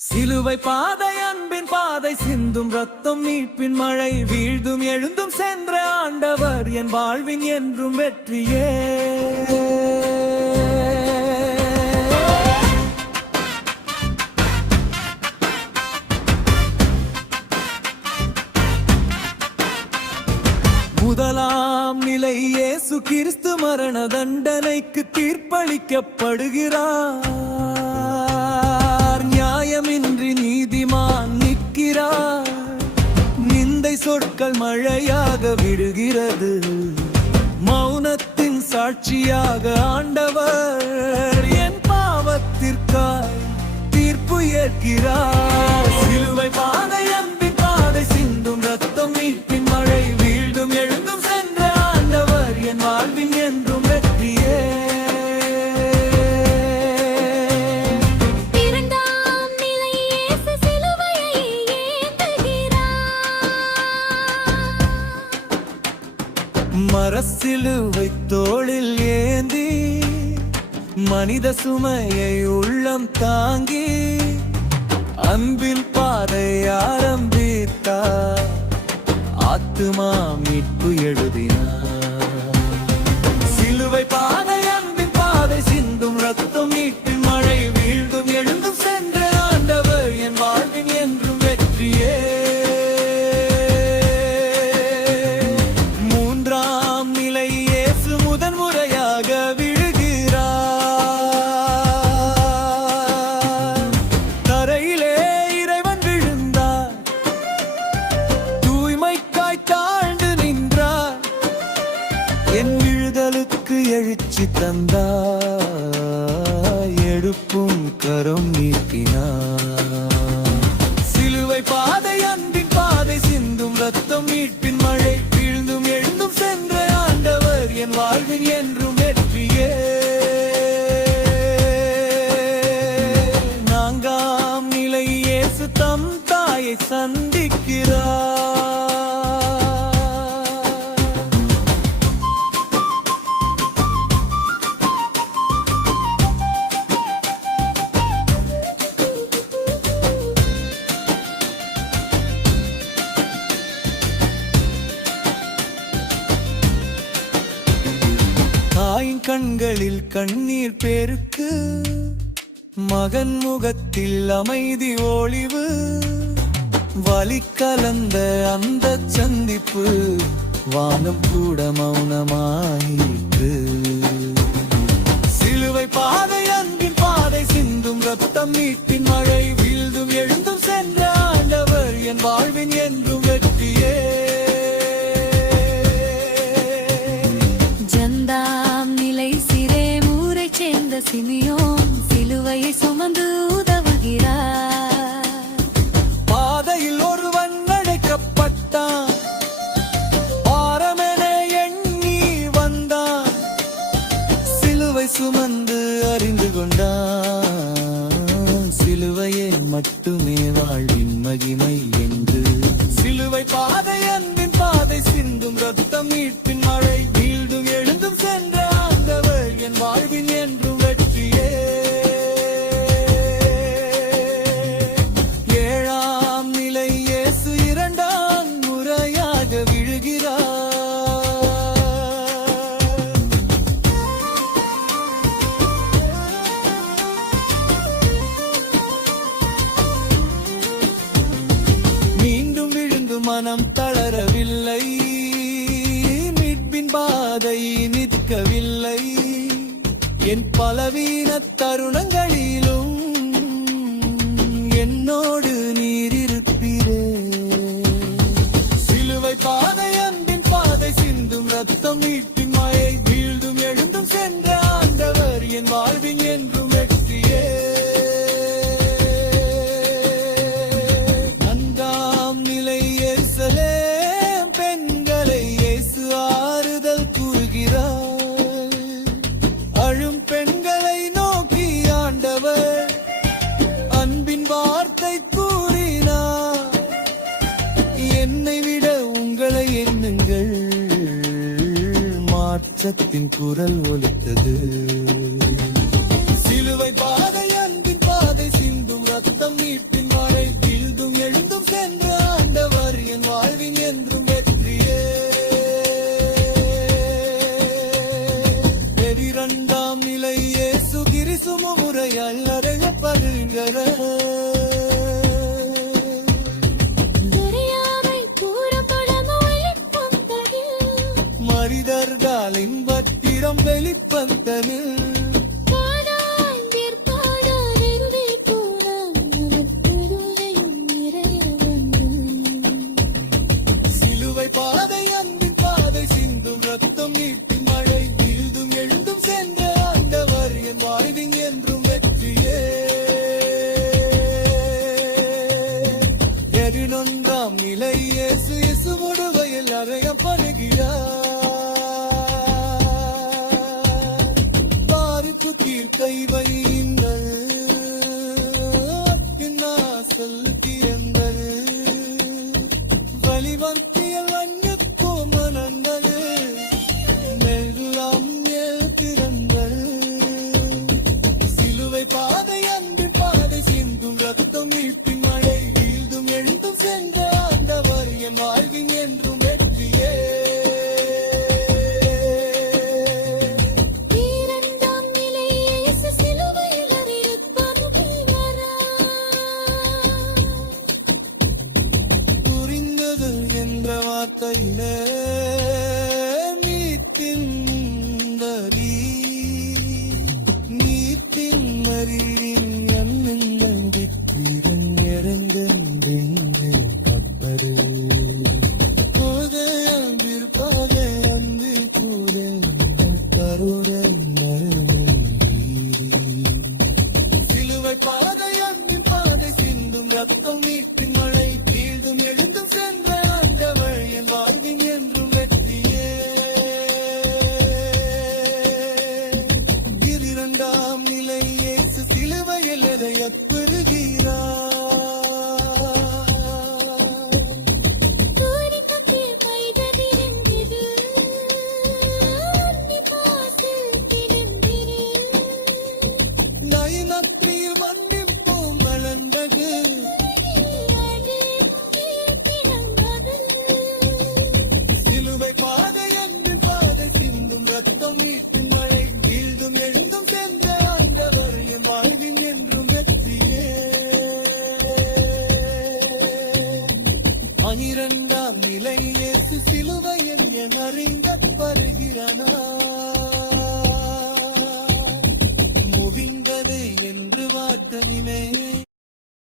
சிலுவை பாதை அன்பின் பாதை சிந்தும் ரத்தம் மீட்பின் மழை வீழ்ந்தும் எழுந்தும் சென்ற ஆண்டவர் என் வாழ்வின் என்றும் வெற்றியே. முதலாம் நிலை இயேசு கிறிஸ்து மரண தண்டனைக்கு தீர்ப்பளிக்கப்படுகிறார். நியாயமின்றி நீதிமான் நிற்கிறார். நிந்தை சொற்கள் மழையாக விடுகிறது. மௌனத்தின் சாட்சியாக ஆண்டவர் என் பாவத்திற்காய் தீர்ப்பு ஏற்கிறார். சிலுவை பாதை அன்பின் பாதை சிந்தும் ரத்தம் மீட்பின் மழை வீழ்ந்தும் எழுந்தும் சென்ற ஆண்டவர் என் வாழ்வின் என்றும் வெற்றியே. மரசிலுவை தோளில் ஏந்தி மனித சுமையை உள்ளம் தாங்கி அன்பின் பாதை ஆரம்பித்தார். ஆத்துமா மீட்பு எழுதினார். சிலுவை பாதை அன்பின் பாதை சிந்தும் ரத்தம் மீட்பின் மழை வீழ்ந்தும் எழுந்தும் சென்ற ஆண்டவர் என் வாழ்வின் என்றும் வெற்றியே. முதன்முறையாக விழுகிறார். தரையிலே இறைவன் விழுந்தார். தூய்மைக்காய் தாழ்ந்து நின்றார். என் விழுதலுக்கு எழுச்சி தந்தார். எடுப்பும் கரம் நீக்கினார். சிலுவை பாதை அன்பின் பாதை சிந்தும் ரத்தம் மீட்பின் மழை வீழ்ந்தும் எழுந்தும் சென்ற ஆண்டவர் என் வாழ்வின் என்றும் வெற்றியே. நான்காம் நிலை இயேசு தம் தாயை சந்திக்கிறார். தாயின் கண்களில் கண்ணீர் பேருக்கு மகன் முகத்தில் அமைதி ஒளிவு. வலி கலந்த அந்த சந்திப்பு வானம் கூட மௌனமாயிற்று. சிலுவை பாதை அன்பின் பாதை சிந்தும் ரத்தம் மீட்பின் மழை வீழ்ந்தும் எழுந்தும் சென்ற ஆண்டவர் என் வாழ்வின் என்றும் வெற்றியே. சிமியோன் சிலுவையை சுமந்து உதவுகிறார். பாதையில் ஒருவன் அழைக்கப்பட்டான். பாரமென எண்ணி வந்தான். சிலுவை சுமந்து அறிந்து கொண்டான். சிலுவையே மட்டுமே வாழ்வின் மகிமை என்று. சிலுவை பாதை அன்பின் பாதை சிந்தும் ரத்தம் மீட்பின் மழை வீழ்ந்தும் எழுந்தும் சென்ற ஆண்டவர் என் வாழ்வின் என்றும் வெற்றியே. ஏழாம் நிலை இயேசு இரண்டாம் முறையாக விழுகிறார். மீண்டும் விழுந்து மனம் தளரவில்லை. மீட்பின் பாதை நிற்கவில்லை. என் பலவீன தருணங்களிலும் என்னோடு நீர் இருப்பீரே. சிலுவை பாதை அன்பின் பாதை சிந்தும் ரத்தம் மீட்பின் மழை வீழ்ந்தும் எழுந்தும் சென்ற ஆண்டவர் என் வாழ்வின் என்றும் வெற்றியே. நான்காம் நிலை எருசலேம் பெண்களை இயேசு ஆறுதல் கூறுகிறார். அழும் பெண்களை நோக்கி ஆண்டவர் அன்பின் வார்த்தை கூறினார். என்னை விட உங்களை எண்ணுங்கள். மாற்றத்தின் குரல் ஒலித்தது. சிலுவை பாதை அன்பின் பாதை சிந்தும் ரத்தம் மீட்பு நிலை இயேசு இயேசு முழுவையில் அறையப்படுகிறார். பாருக்கு தீர்க்கை வையுங்கள், செலுத்தியங்கள் வழிவர்த்தியல் அந்நப்போ மனங்கள் மெல்லாம் திறங்கள். சிலுவை பாதை அன்பின் பாதை சிந்தும் ரத்தம் மீட்பின் மழை வீழ்ந்தும் எழுந்தும் சென்ற ஆண்டவர் என் வாழ்வின் என்றும் வெற்றியே. இரண்டாம் நிலை இயேசு சிலுவையில் அறையப்பட்டு புரிந்தது என்ற வார்த்தையிலே நீத்தின் மறியின் அண்ணந்தி திறஞ்செடுங்கென்று கப்பரு போதையாண்டிருப்பாக வந்து கூறல் கருடன் மறுமொழி. சிலுவை பாதை அன்பின் பாதை சிந்தும் ரத்தம் மீட்பின் மழை வீழ்ந்தும் எழுந்தும் சென்ற ஆண்டவர் என் வாழ்வின் என்றும் வெற்றியே. இரண்டாம் நிலை இயேசு சிலுவையில் அறையப்படுகிறார். நயனத்தில் மன்னிப்போம் வளர்ந்தது சிலுவை பாதை அன்று பாதை சிந்தும் ரத்தம் மீட்டும் மழை வீழ்ந்தும் எழுந்தும் சென்ற ஆண்டவர் என் வாழ்வின் என்றும் வெற்றியே. இரண்டாம் நிலை இயேசு சிலுவையில் என் அறிந்தப்படுகிறானா முடிந்தது என்று வார்த்தையிலே